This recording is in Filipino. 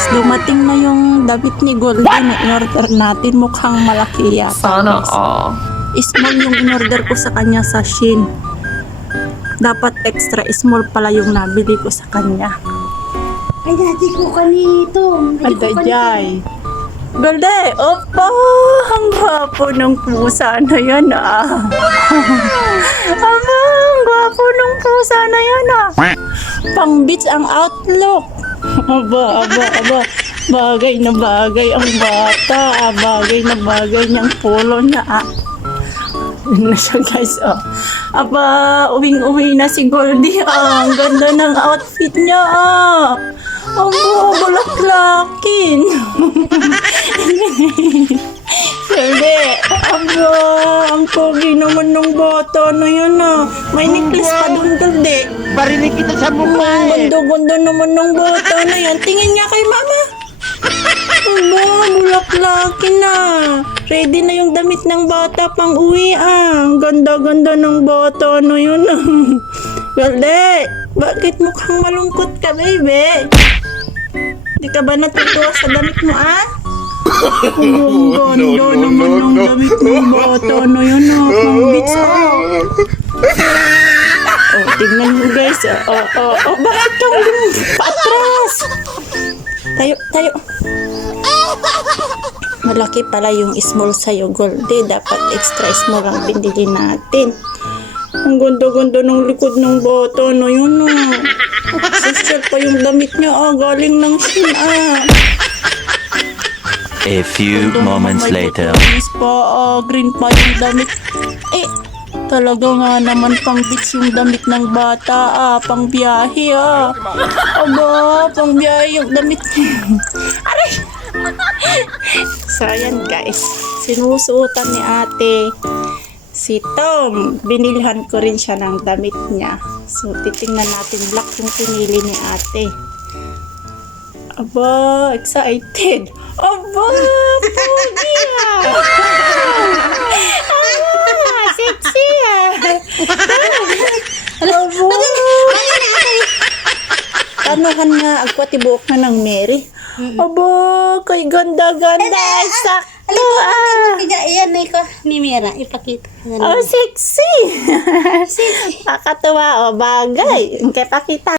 guys, dumating na yung damit ni Golden na in-order natin. Mukhang malaki yata. Sana guys. all. Small yung in-order ko sa kanya sa Shein. Dapat extra small pala yung nabili ko sa kanya. Ay, dati ko kanito. Adayay. Golden, opo, ang gwapo ng pusa na yan ah. Aba, ang gwapo ng pusa na yan ah. Pang beach ang outlook. Aba. Bagay na bagay ang bata. Bagay na bagay niyang polo niya ah. Yun na siya guys oh. Aba, uwing-uwi na si Goldie ah. Ang ganda ng outfit niya ah. Aba, bulaklakin. Hindi. Aba, ang pogi naman ng bata na yan ah. May necklace pa dun Goldie. Parinig kita sa mukha eh. Ganda-ganda naman ng bata na yan. Tingin nga kay mama. Aba, bulaklakin na. Ready na yung damit ng bata pang uwi ah. Ang ganda-ganda ng bata na yun ah. Goldie, bakit mukhang malungkot ka baby? Di ka ba natutuwa sa damit mo ah? Ang ganda naman ng damit ng bata na yun ah. Pang beach ah. Oh, tignan mo guys. Bakit kang patras? Tayo. Malaki pala yung small sa'yo, Goldie. Dapat extra small ang binili natin. Ang ganda-ganda ng likod ng bata na yun ah. Social pa yung damit niya ah. Galing ng Shein ah. A few moments later. Miss pa green pa yung damit. Talaga nga naman pang beach yung damit ng bata ah. Pang biyahe ah. Aba, pang biyahe yung damit. Aray! So ayan guys, sinusuotan ni ate si Tom. Binilhan ko rin siya ng damit niya. So titingnan natin, black yung pinili ni ate. Aba, excited. Aba, pogi ah. Aba, sexy ah. Aba. Tanuhan nga, agpatibok na ng Mary. Aba, kay ganda-ganda. Sakto ah. Iyan na ko ni Mira. Ipakita. Oh, sexy. Nakakatuwa oh, bagay. Kaya pakita.